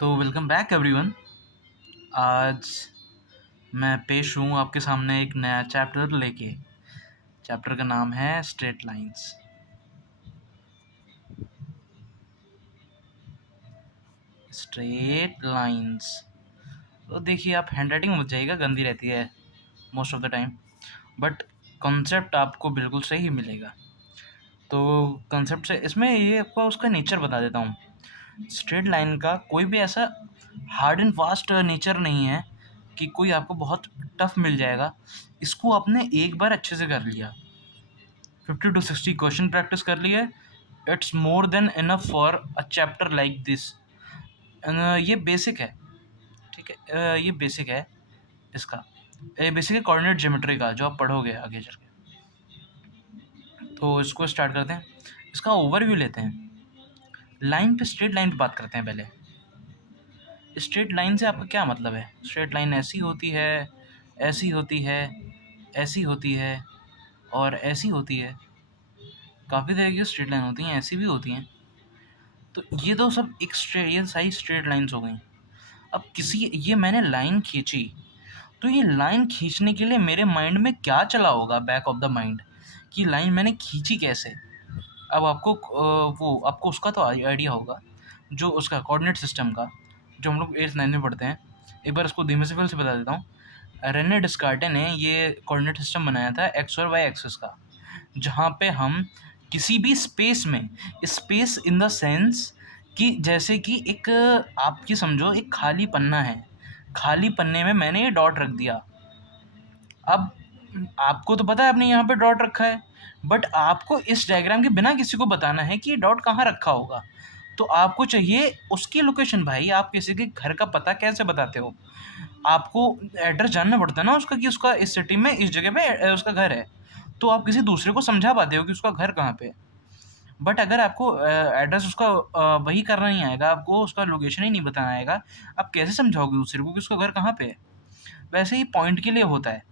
तो welcome back everyone. आज मैं पेश हूँ आपके सामने एक नया चैप्टर लेके। चैप्टर का नाम है स्ट्रेट लाइंस। Straight lines. तो देखिए, आप हैंड राइटिंग में मत जाइएगा, गंदी रहती है most of the time, but concept आपको बिल्कुल सही मिलेगा। तो कॉन्सेप्ट से इसमें ये आपको उसका नेचर बता देता हूँ। स्ट्रेट लाइन का कोई भी ऐसा हार्ड एंड फास्ट नेचर नहीं है कि कोई आपको बहुत टफ मिल जाएगा। इसको आपने एक बार अच्छे से कर लिया, 50 to 60 क्वेश्चन प्रैक्टिस कर लिए, it's more than enough for a chapter like this. ये बेसिक है, ठीक है। ये बेसिक है इसका, ये बेसिक है कोऑर्डिनेट ज्योमेट्री का, जो आप पढ़ोगे आगे चल के। तो इसको स्टार्ट करते हैं, इसका ओवरव्यू लेते हैं। लाइन पे, स्ट्रेट लाइन पे बात करते हैं पहले। स्ट्रेट लाइन से आपका क्या मतलब है? स्ट्रेट लाइन ऐसी होती है, ऐसी होती है, ऐसी होती है और ऐसी होती है। काफ़ी तरह की स्ट्रेट लाइन होती हैं, ऐसी भी होती हैं। तो ये तो सब एक ये सारी स्ट्रेट लाइंस हो गई। अब ये मैंने लाइन खींची, तो ये लाइन खींचने के लिए मेरे माइंड में क्या चला होगा, बैक ऑफ द माइंड, कि लाइन मैंने खींची कैसे। अब आपको वो आपको उसका तो आइडिया होगा, जो उसका कोऑर्डिनेट सिस्टम का, जो हम लोग 8th 9th में पढ़ते हैं। एक बार इसको धीमे से बता देता हूँ। रेने डिस्कार्टे ने ये कोऑर्डिनेट सिस्टम बनाया था एक्स और वाई एक्सिस का, जहाँ पे हम किसी भी स्पेस में, स्पेस इन द सेंस कि जैसे कि एक, आप ये समझो एक खाली पन्ना है, खाली पन्ने में मैंने ये डॉट रख दिया। अब आपको तो पता है आपने यहाँ पे डॉट रखा है, बट आपको इस डायग्राम के बिना किसी को बताना है कि ये डॉट कहाँ रखा होगा। तो आपको चाहिए उसकी लोकेशन। भाई, आप किसी के घर का पता कैसे बताते हो? आपको एड्रेस जानना पड़ता है ना उसका, कि उसका इस सिटी में इस जगह पे उसका घर है। तो आप किसी दूसरे को समझा पाते हो कि उसका घर कहाँ पे है। बट अगर आपको एड्रेस उसका वही करना नहीं आएगा, आपको उसका लोकेशन ही नहीं बताना आएगा, आप कैसे समझाओगे दूसरे को कि उसका घर कहाँ पे है? वैसे ही पॉइंट के लिए होता है।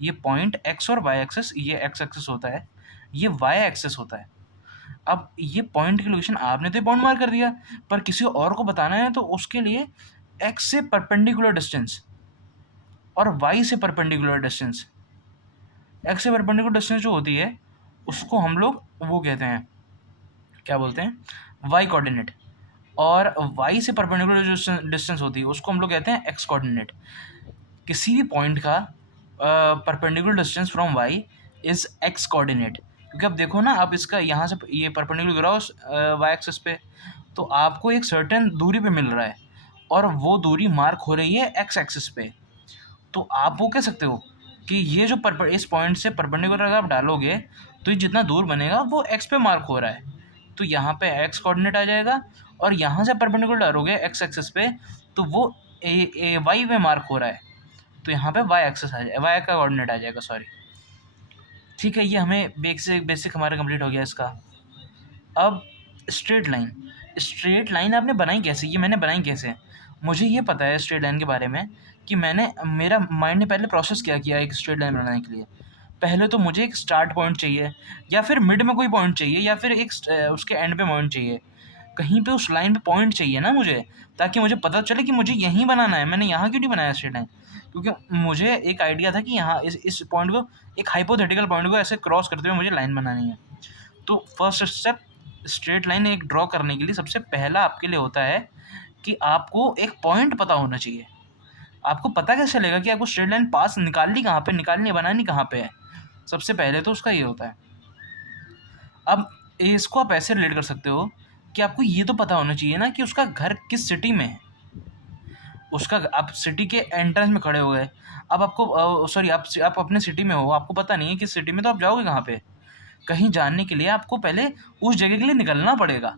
ये पॉइंट एक्स और वाई एक्सेस, ये एक्स एक्सेस होता है, ये वाई एक्सेस होता है। अब ये पॉइंट की लोकेशन आपने तो ये पॉइंट मार्क कर दिया, पर किसी और को बताना है तो उसके लिए एक्स से परपेंडिकुलर डिस्टेंस और वाई से परपेंडिकुलर डिस्टेंस, एक्स से परपेंडिकुलर डिस्टेंस जो होती है उसको हम लोग वो कहते हैं, क्या बोलते हैं, वाई कोऑर्डिनेट। और वाई से परपेंडिकुलर जो डिस्टेंस होती है उसको हम लोग कहते हैं एक्स कोऑर्डिनेट। किसी भी पॉइंट का perpendicular distance from Y is X coordinate. क्योंकि अब देखो ना, आप इसका यहाँ से ये परपेंडिकुलर गिरा वाई एक्सिस पे, तो आपको एक सर्टेन दूरी पे मिल रहा है और वो दूरी मार्क हो रही है एक्स एक्सिस पे। तो आप वो कह सकते हो कि ये जो इस पॉइंट से परपेंडिकुलर अगर आप डालोगे तो ये जितना दूर बनेगा वो एक्स पे मार्क हो रहा है। तो यहाँ पे एक्स कोऑर्डिनेट आ जाएगा, और यहाँ से परपेंडिकुलर डालोगे एक्स एक्सिस पे तो वो वाई में मार्क हो रहा है, तो यहाँ पे वाई एक्सिस आ जाएगा, वाई का कोऑर्डिनेट आ जाएगा, सॉरी। ठीक है, ये हमें बेसिक बेसिक हमारा कंप्लीट हो गया इसका। अब स्ट्रेट लाइन, स्ट्रेट लाइन आपने बनाई कैसे? ये मैंने बनाई कैसे, मुझे ये पता है स्ट्रेट लाइन के बारे में कि मैंने, मेरा माइंड ने पहले प्रोसेस क्या किया एक स्ट्रेट लाइन बनाने के लिए। पहले तो मुझे एक स्टार्ट पॉइंट चाहिए, या फिर मिड में कोई पॉइंट चाहिए, या फिर एक उसके एंड पे पॉइंट चाहिए। कहीं पे उस लाइन पे पॉइंट चाहिए ना मुझे, ताकि मुझे पता चले कि मुझे यहीं बनाना है। मैंने यहाँ क्यों नहीं बनाया स्ट्रेट लाइन? क्योंकि मुझे एक आइडिया था कि यहाँ इस पॉइंट को, एक हाइपोथेटिकल पॉइंट को ऐसे क्रॉस करते हुए मुझे लाइन बनानी है। तो फर्स्ट स्टेप स्ट्रेट लाइन एक ड्रॉ करने के लिए सबसे पहला आपके लिए होता है कि आपको एक पॉइंट पता होना चाहिए। आपको पता कैसे चलेगा कि आपको स्ट्रेट लाइन पास निकालनी कहाँ पे, निकालनी बनानी कहाँ पे है? सबसे पहले तो उसका ये होता है। अब इसको आप ऐसे रिलेट कर सकते हो कि आपको ये तो पता होना चाहिए ना कि उसका घर किस सिटी में है। उसका, आप सिटी के एंट्रेंस में खड़े हो गए, अब आपको सॉरी, आप अपने सिटी में हो, आपको पता नहीं है किस सिटी में, तो आप जाओगे कहाँ पे? कहीं जानने के लिए आपको पहले उस जगह के लिए निकलना पड़ेगा।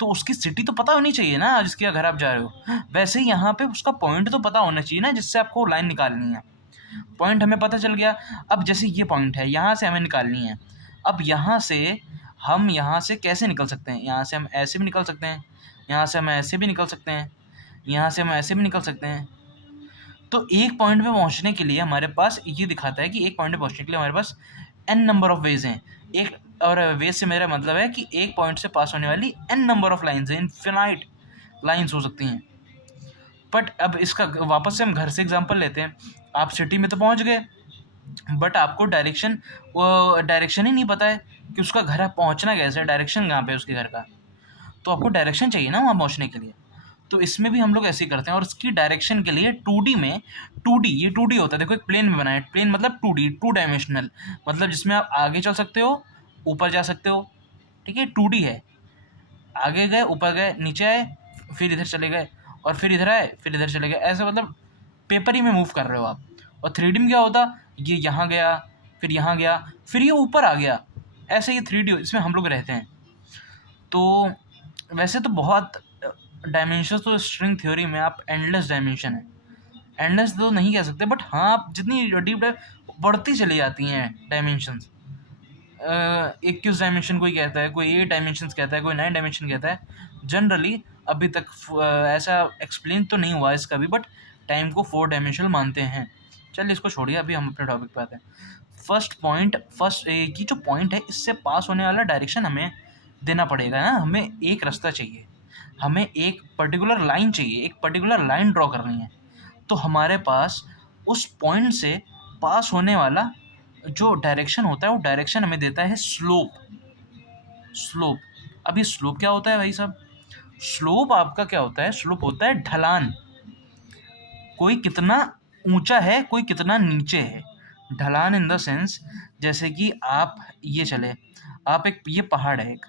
तो उसकी सिटी तो पता होनी चाहिए ना जिसके घर आप जा रहे हो। वैसे ही यहाँ पे उसका पॉइंट तो पता होना चाहिए ना जिससे आपको लाइन निकालनी है। पॉइंट हमें पता चल गया। अब जैसे ये पॉइंट है, यहाँ से हमें निकालनी है। अब यहाँ से हम यहाँ से कैसे निकल सकते हैं? यहाँ से हम ऐसे भी निकल सकते हैं, यहाँ से हम ऐसे भी निकल सकते हैं, यहाँ से हम ऐसे भी निकल सकते हैं। तो एक पॉइंट पे पहुंचने के लिए हमारे पास ये दिखाता है कि एक पॉइंट पे पहुंचने के लिए हमारे पास n नंबर ऑफ वेज हैं। एक, और वेज से मेरा मतलब है कि एक पॉइंट से पास होने वाली n नंबर ऑफ लाइन्स हैं, इनफिनाइट लाइन्स हो सकती हैं। बट अब इसका वापस से हम घर से एग्जांपल लेते हैं। आप सिटी में तो पहुंच गए, बट आपको डायरेक्शन ही नहीं पता है कि उसका घर पहुंचना कैसे है, डायरेक्शन कहाँ पे है उसके घर का। तो आपको डायरेक्शन चाहिए ना वहाँ पहुंचने के लिए। तो इसमें भी हम लोग ऐसे ही करते हैं। और इसकी डायरेक्शन के लिए 2D में, 2D ये 2D होता है। देखो एक प्लेन में बना है, प्लेन मतलब 2D, टू डायमेंशनल, मतलब जिसमें आप आगे चल सकते हो, ऊपर जा सकते हो। ठीक है, 2D है। आगे गए, ऊपर गए, नीचे आए, फिर इधर चले गए, और फिर इधर आए, फिर इधर चले गए, ऐसे मतलब पेपर ही में मूव कर रहे हो आप। और 3D में क्या होता, ये यहाँ गया, फिर यहाँ गया, फिर ये ऊपर आ गया, ऐसे ये 3D इसमें हम लोग रहते हैं। तो वैसे तो बहुत डायमेंशन, तो स्ट्रिंग थ्योरी में आप एंडलेस डायमेंशन है, एंडलेस तो नहीं कह सकते, बट हाँ आप जितनी डीप बढ़ती चली जाती हैं डायमेंशंस। 21 डायमेंशन कोई कहता है, कोई 8 डायमेंशन कहता है, कोई 9 डायमेंशन कहता है। जनरली अभी तक ऐसा एक्सप्लेन तो नहीं हुआ इसका भी, बट टाइम को 4 डायमेंशनल मानते हैं। चलिए इसको छोड़िए, अभी हम अपने टॉपिक पे आते हैं। फर्स्ट की जो पॉइंट है, इससे पास होने वाला डायरेक्शन हमें देना पड़ेगा ना। हमें एक रास्ता चाहिए, हमें एक पर्टिकुलर लाइन चाहिए, एक पर्टिकुलर लाइन ड्रॉ करनी है। तो हमारे पास उस पॉइंट से पास होने वाला जो डायरेक्शन होता है, वो डायरेक्शन हमें देता है स्लोप। स्लोप, अब ये स्लोप क्या होता है भाई साहब? स्लोप आपका क्या होता है? स्लोप होता है ढलान। कोई कितना ऊंचा है, कोई कितना नीचे है। ढलान इन द सेंस, जैसे कि आप ये चले, आप एक, ये पहाड़ है एक,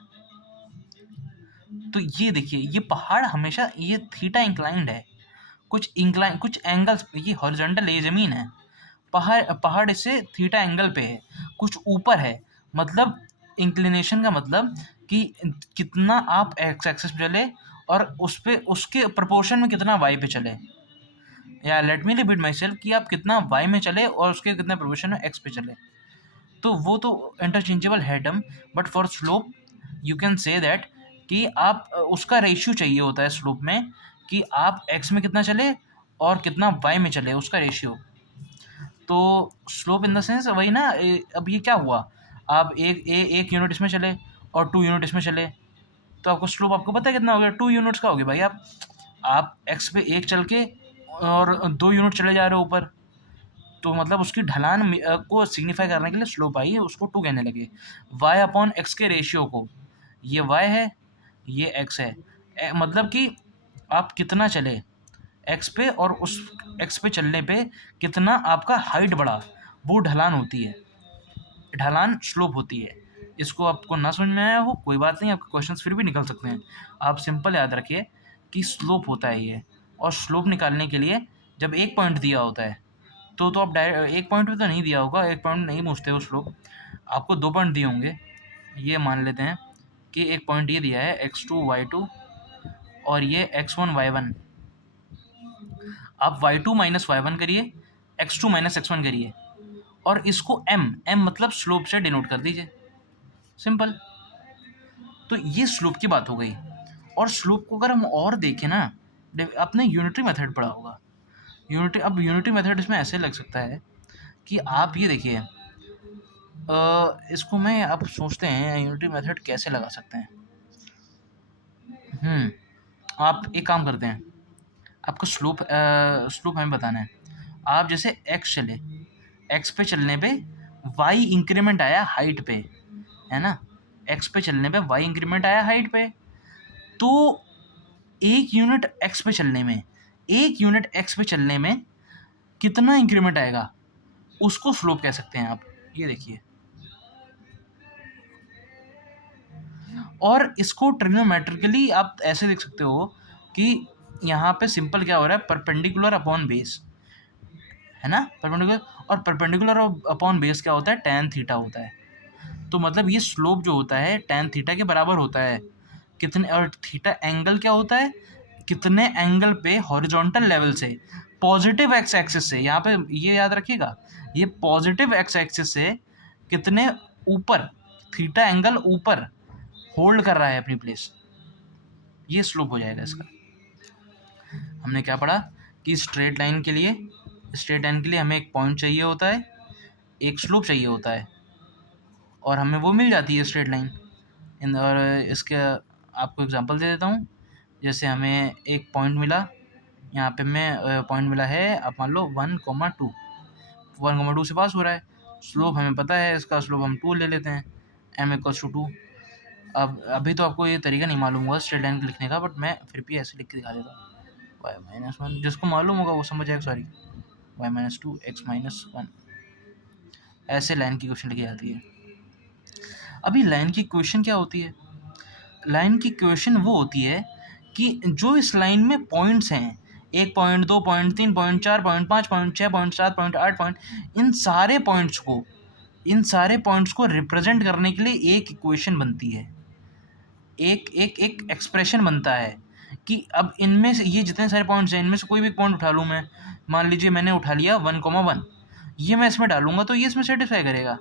तो ये देखिए ये पहाड़ हमेशा ये थीटा इंक्लाइंड है, कुछ इंक्लाइन, कुछ एंगल्स, ये हॉरिजॉन्टल, ये जमीन है, पहाड़ इससे थीटा एंगल पे है, कुछ ऊपर है। मतलब इंक्लिनेशन का मतलब कि कितना आप एक्स एक्सिस पे चले, और उस पे उसके प्रोपोर्शन में कितना वाई पे चले, या let me repeat my self, कि आप कितना वाई में चले और उसके कितने प्रोपोर्शन में एक्स पे चले। तो वो तो इंटरचेंजेबल है term, but for slope you can say that कि आप उसका रेशियो चाहिए होता है स्लोप में, कि आप एक्स में कितना चले और कितना वाई में चले, उसका रेशियो। तो स्लोप इन द सेंस वही ना, अब ये क्या हुआ, आप एक यूनिट इसमें चले और 2 यूनिट इसमें चले, तो आपको स्लोप आपको पता है कितना हो गया, 2 यूनिट्स का हो गया भाई। आप एक्स पे एक चल के और 2 यूनिट चले जा रहे हो ऊपर, तो मतलब उसकी ढलान को सिग्निफाई करने के लिए स्लोप आई है, उसको 2 कहने लगे। वाई अपॉन एक्स के रेशियो को, ये वाई है, ये एक्स है, मतलब कि आप कितना चले एक्स पे, और उस एक्स पे चलने पे कितना आपका हाइट बढ़ा, वो ढलान होती है, ढलान स्लोप होती है। इसको आपको ना समझ में आया हो कोई बात नहीं, आपके क्वेश्चंस फिर भी निकल सकते हैं। आप सिंपल याद रखिए कि स्लोप होता है ये, और स्लोप निकालने के लिए जब एक पॉइंट दिया होता है, तो आप डायरेक्ट एक पॉइंट पे तो नहीं दिया होगा, एक पॉइंट नहीं पूछते हो स्लोप, आपको 2 पॉइंट दिए होंगे। ये मान लेते हैं कि एक पॉइंट ये दिया है x2 y2, और ये x1 y1। आप y2 माइनस y1 करिए, x2 माइनस x1 करिए, और इसको m मतलब स्लोप से डिनोट कर दीजिए, सिंपल। तो ये स्लोप की बात हो गई। और स्लोप को अगर हम और देखें ना, आपने यूनिटरी मेथड पढ़ा होगा, यूनिटरी मेथड इसमें ऐसे लग सकता है कि आप ये देखिए, इसको मैं, आप सोचते हैं यूनिटरी मेथड कैसे लगा सकते हैं। आप एक काम करते हैं, आपको स्लोप हमें बताना है। आप जैसे एक्स चले, एक्स पे चलने पे वाई इंक्रीमेंट आया हाइट पे, है ना, एक्स पे चलने पे वाई इंक्रीमेंट आया हाइट पे, तो एक यूनिट एक्स पे चलने में, एक यूनिट एक्स पे चलने में कितना इंक्रीमेंट आएगा, उसको स्लोप कह सकते हैं आप। ये देखिए, और इसको ट्रिग्नोमेट्रिकली आप ऐसे देख सकते हो कि यहाँ पे सिंपल क्या हो रहा है, परपेंडिकुलर अपॉन बेस, है ना, परपेंडिकुलर, और परपेंडिकुलर अपॉन बेस क्या होता है, tan थीटा होता है। तो मतलब ये स्लोप जो होता है tan थीटा के बराबर होता है, कितने, और थीटा एंगल क्या होता है, कितने एंगल पे हॉरिजॉन्टल लेवल से, पॉजिटिव एक्स एक्सिस से, यहाँ पे ये याद रखिएगा, ये पॉजिटिव एक्स एक्सिस से कितने ऊपर थीटा एंगल ऊपर होल्ड कर रहा है अपनी प्लेस, ये स्लोप हो जाएगा इसका। हमने क्या पढ़ा कि स्ट्रेट लाइन के लिए हमें एक पॉइंट चाहिए होता है, एक स्लोप चाहिए होता है, और हमें वो मिल जाती है स्ट्रेट लाइन। और इसके आपको एग्जांपल दे देता हूँ। जैसे हमें एक पॉइंट मिला यहाँ पे मैं पॉइंट मिला है, आप मान लो 1,2, 1,2 से पास हो रहा है। स्लोप हमें पता है, इसका स्लोप हम 2 ले लेते हैं, m=2। अब अभी तो आपको ये तरीका नहीं मालूम होगा स्ट्रेट लाइन लिखने का, बट मैं फिर भी ऐसे लिख के दिखा देता हूँ। y-1, जिसको मालूम होगा वो समझ जाएगा, सॉरी, y-2 x-1, ऐसे लाइन की क्वेश्चन लिखी जाती है। अभी लाइन की क्वेश्चन क्या होती है? लाइन की क्वेश्चन वो होती है कि जो इस लाइन में पॉइंट्स हैं, 1 point, 2 point, 3 point, 4 point, 5 point, 6 point, 7 point, 8 point, इन सारे पॉइंट्स को रिप्रेजेंट करने के लिए एक इक्वेशन बनती है, एक एक्सप्रेशन बनता है कि अब इनमें से ये जितने सारे पॉइंट्स हैं, इनमें से कोई भी पॉइंट उठा लूँ मैं, मान लीजिए मैंने उठा लिया 1,1, ये मैं इसमें डालूंगा तो ये इसमें सेटिस्फाई करेगा,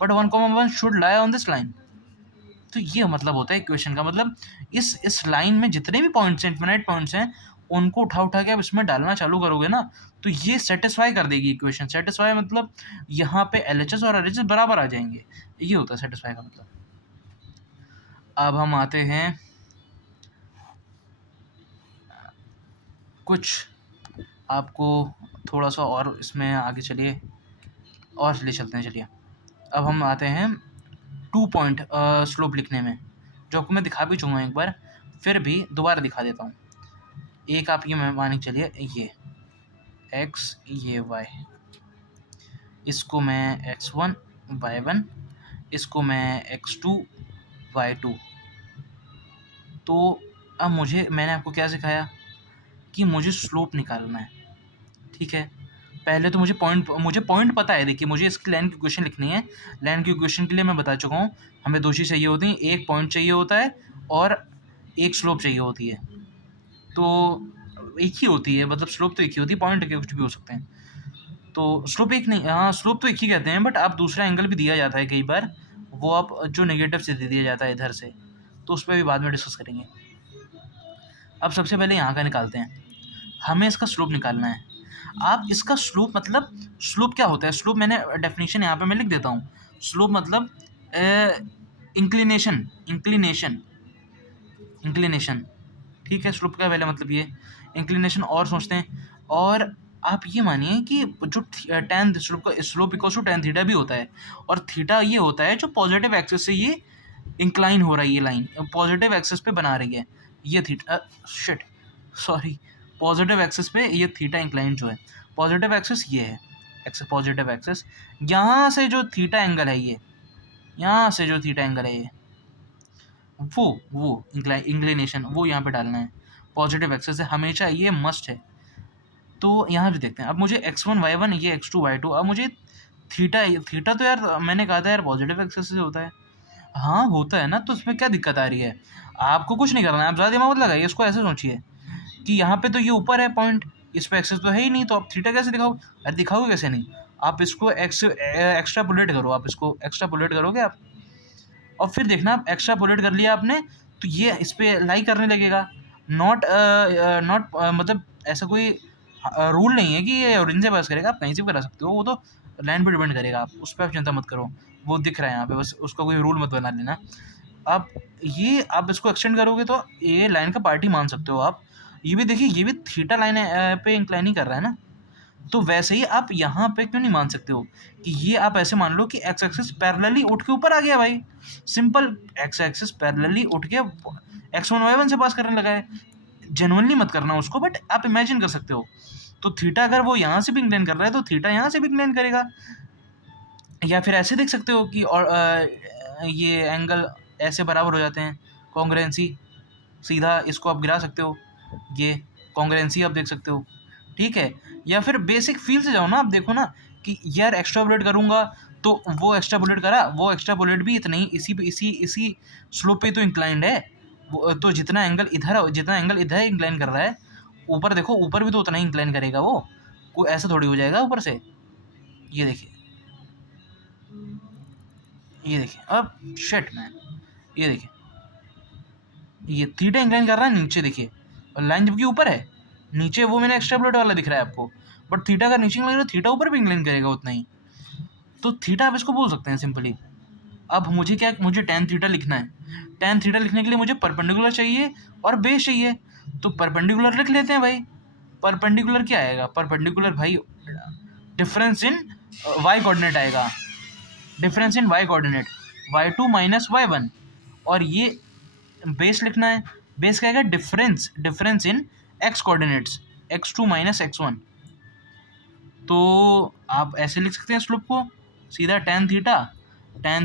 but 1,1 should lie on this line. तो ये मतलब होता है इक्वेशन का, मतलब इस लाइन में जितने भी पॉइंट्स हैं, इनफिनाइट पॉइंट्स हैं, उनको उठा के आप इसमें डालना चालू करोगे ना, तो ये सेटिस्फाई कर देगी इक्वेशन। सेटिस्फाई मतलब यहाँ पे LHS और RHS बराबर आ जाएंगे, ये होता है सेटिस्फाई का मतलब। अब हम आते हैं कुछ, आपको थोड़ा सा और इसमें आगे चलिए और ले चलते हैं। चलिए अब हम आते हैं 2 पॉइंट स्लोप लिखने में, जो आपको मैं दिखा भी चुका हूँ एक बार, फिर भी दोबारा दिखा देता हूँ। एक आप ये मान के चलिए, ये x, ये y, इसको मैं x1 y1, इसको मैं x2 y2। तो अब मैंने आपको क्या सिखाया कि मुझे स्लोप निकालना है, ठीक है। पहले तो मुझे पॉइंट पता है। देखिए, मुझे इसकी लाइन की इक्वेशन लिखनी है। लाइन की इक्वेशन के लिए मैं बता चुका हूँ, हमें 2 चीज़ चाहिए होती हैं, एक पॉइंट चाहिए होता है और एक स्लोप चाहिए होती है। तो एक ही होती है, मतलब स्लोप तो एक ही होती है, पॉइंट के कुछ भी हो सकते हैं। तो स्लोप एक नहीं, हाँ स्लोप तो एक ही कहते हैं, बट आप दूसरा एंगल भी दिया जाता है कई बार, वो आप जो नेगेटिव से दे दिया जाता है इधर से, तो उस पर भी बाद में डिस्कस करेंगे। अब सबसे पहले यहाँ का निकालते हैं, हमें इसका स्लोप निकालना है। आप इसका स्लोप मतलब, स्लोप क्या होता है? स्लोप मैंने डेफिनेशन यहाँ पे मैं लिख देता हूँ। स्लोप मतलब इंक्लिनेशन, ठीक है। स्लोप का पहले मतलब ये इंक्लिनेशन और सोचते हैं। और आप ये मानिए कि जो tan slope equal to tan theta भी होता है, और थीटा ये होता है जो पॉजिटिव एक्सिस से ये इंक्लाइन हो रहा है, ये लाइन पॉजिटिव एक्सिस पे बना रही है, ये theta shit sorry positive axis पे ये थीटा इंक्लाइन जो है, पॉजिटिव एक्सिस ये है, एक्सिस पॉजिटिव एक्सिस, यहाँ से जो थीटा एंगल है ये, यहाँ से जो थीटा एंगल है ये, वो इंक्लिनेशन वो यहाँ पे डालना है, पॉजिटिव एक्सिस है हमेशा, ये मस्ट है। तो यहाँ पे देखते हैं, अब मुझे x1 y1, ये x2 y2, अब मुझे थीटा तो यार मैंने कहा था यार पॉजिटिव एक्सिस से होता है, हाँ होता है ना, तो इसमें क्या दिक्कत आ रही है? आपको कुछ नहीं करना है, आप ज़्यादा दिमाग मत लगाइए, इसको ऐसे सोचिए कि यहाँ पे तो ये ऊपर है पॉइंट, इस पर एक्सेस तो है ही नहीं, तो आप थीटा कैसे दिखाओगे? अरे दिखाओगे कैसे नहीं, आप इसको एक्स्ट्रापोलेट करो, आप इसको एक्स्ट्रापोलेट करोगे आप, और फिर देखना आप एक्स्ट्रापोलेट कर लिया आपने, तो ये इस पर लाई करने लगेगा। नॉट मतलब ऐसा कोई रूल नहीं है कि ये ओरिजिन से पास करेगा, आप कहीं से भी करा सकते हो, वो तो लाइन पर डिपेंड करेगा, आप उस पर आप चिंता मत करो, वो दिख रहा है यहाँ पे, बस उसका कोई रूल मत बना लेना। आप इसको एक्सटेंड करोगे तो ये लाइन का पार्ट ही मान सकते हो आप। ये भी देखिए, ये भी थीटा लाइन पे इंक्लाइन ही कर रहा है ना, तो वैसे ही आप यहाँ पे क्यों नहीं मान सकते हो कि ये आप ऐसे मान लो कि एक्स एक्सिस पैरेलली उठ के ऊपर आ गया भाई, सिंपल, एक्स एक्सिस पैरेलली उठ के x1 y1 से पास करने लगा है। जेन्युइनली मत करना उसको, बट आप इमेजिन कर सकते हो। तो थीटा अगर वो यहाँ से भी इंक्लाइन कर रहा है तो थीटा यहाँ से भी इंक्लाइन करेगा। या फिर ऐसे देख सकते हो कि और ये एंगल ऐसे बराबर हो जाते हैं, कॉन्ग्रुएंसी, सीधा इसको आप गिरा सकते हो, ये कॉन्ग्रुएंसी आप देख सकते हो, ठीक है। या फिर बेसिक फील से जाओ ना, आप देखो ना कि यार एक्स्ट्रापोलेट करूँगा तो वो एक्स्ट्रापोलेट करा, वो एक्स्ट्रापोलेट भी इतना ही इसी स्लोप पे तो इंक्लाइंड है, वो तो जितना एंगल इधर इंक्लाइन कर रहा है, ऊपर देखो, ऊपर भी तो उतना ही इंक्लाइन करेगा वो, कोई ऐसा थोड़ी हो जाएगा ऊपर से। ये देखिए, अब शिट मैन, ये देखिए, ये थीटा इंक्लाइन कर रहा है नीचे, देखिए, और लाइन जबकि ऊपर है, नीचे वो मैंने एक्स्ट्रापोलेट वाला दिख रहा है आपको, बट थीटा अगर नीचे इंक्लाइन तो थीटा ऊपर भी इंक्लाइन करेगा उतना ही, तो थीटा आप इसको बोल सकते हैं सिंपली। अब मुझे tan थीटा लिखना है, tan थीटा लिखने के लिए मुझे परपेंडिकुलर चाहिए और बेस चाहिए, तो परपेंडिकुलर लिख लेते हैं भाई, परपेंडिकुलर क्या आएगा? परपेंडिकुलर भाई डिफरेंस इन वाई कोऑर्डिनेट आएगा, difference in Y coordinate, y2 minus y1, और ये बेस लिखना है, बेस क्या आएगा? Difference in x coordinates, x2 minus x1। तो आप ऐसे लिख सकते हैं स्लोप को सीधा tan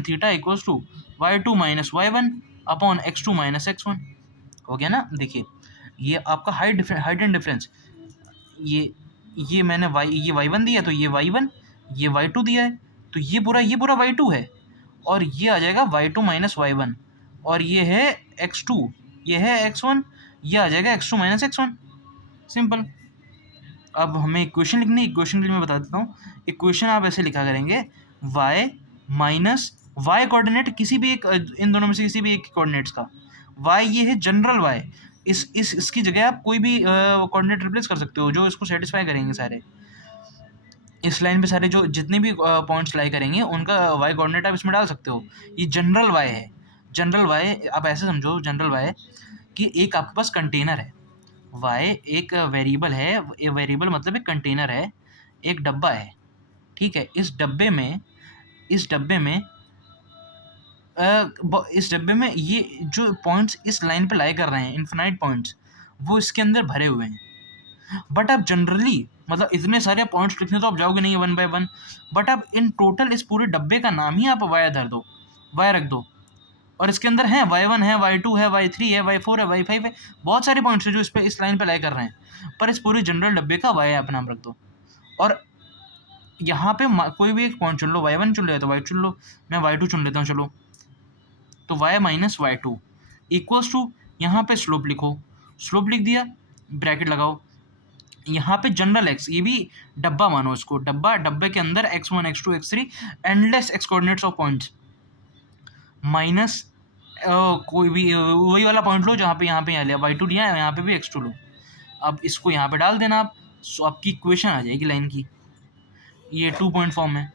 theta equals to y2 minus y1 upon x2 minus x1। हो गया ना? देखिए ये आपका हाइट एंड डिफरेंस, ये मैंने ये y1 दिया तो ये y1, ये y2 दिया है तो ये पूरा y2 है, और ये आ जाएगा y2 माइनस y1, और ये है x2, ये है x1, ये आ जाएगा x2 माइनस x1। सिंपल। अब हमें इक्वेशन लिखनी है, इक्वेशन के लिए मैं बता देता हूँ। इक्वेशन आप ऐसे लिखा करेंगे, y माइनस y कोऑर्डिनेट किसी भी एक, इन दोनों में से किसी भी एक कोऑर्डिनेट्स का, y ये है जनरल y, इसकी जगह आप कोई भी कोऑर्डिनेट रिप्लेस कर सकते हो जो इसको सेटिस्फाई करेंगे सारे। इस लाइन पे सारे जो जितने भी पॉइंट्स लाई करेंगे उनका y कोऑर्डिनेट आप इसमें डाल सकते हो। ये जनरल y है, जनरल y आप ऐसे समझो, जनरल y कि एक आपके पास कंटेनर है, y एक वेरिएबल है, ये वेरिएबल मतलब एक कंटेनर है, एक डब्बा है, ठीक है। इस डब्बे में ये जो पॉइंट्स इस लाइन पे लाई कर रहे हैं, इन्फिनाइट पॉइंट्स, वो इसके अंदर भरे हुए हैं। बट आप जनरली मतलब इतने सारे पॉइंट्स लिखने तो आप जाओगे नहीं 1 बाय 1, बट आप इन टोटल इस पूरे डब्बे का नाम ही आप y धर दो, y रख दो, और इसके अंदर है y1 है, y2 है, y3 है, y4 है, y5 है, बहुत सारे पॉइंट्स हैं जो इस लाइन पे लाई कर रहे हैं, पर इस पूरे जनरल डब्बे का y आप नाम रख दो। और यहाँ पे कोई भी एक पॉइंट चुन लो, y1 चुन लिया तो y चुन लो, मैं y2 चुन लेता हूँ, चलो। तो y minus y2 equals to, यहाँ पे स्लोप लिखो, स्लोप लिख दिया, ब्रैकेट लगाओ, यहाँ पे जनरल x, ये भी डब्बा मानो इसको, डब्बे के अंदर x1 x2 x3 endless x coordinates of points, minus कोई भी वही वाला पॉइंट लो जहाँ पे यहाँ लिया y2 लिया है, यहाँ पे भी x2 लो। अब इसको यहाँ पे डाल देना आप, सो आपकी इक्वेशन आ जाएगी लाइन की, ये 2 पॉइंट फॉर्म है।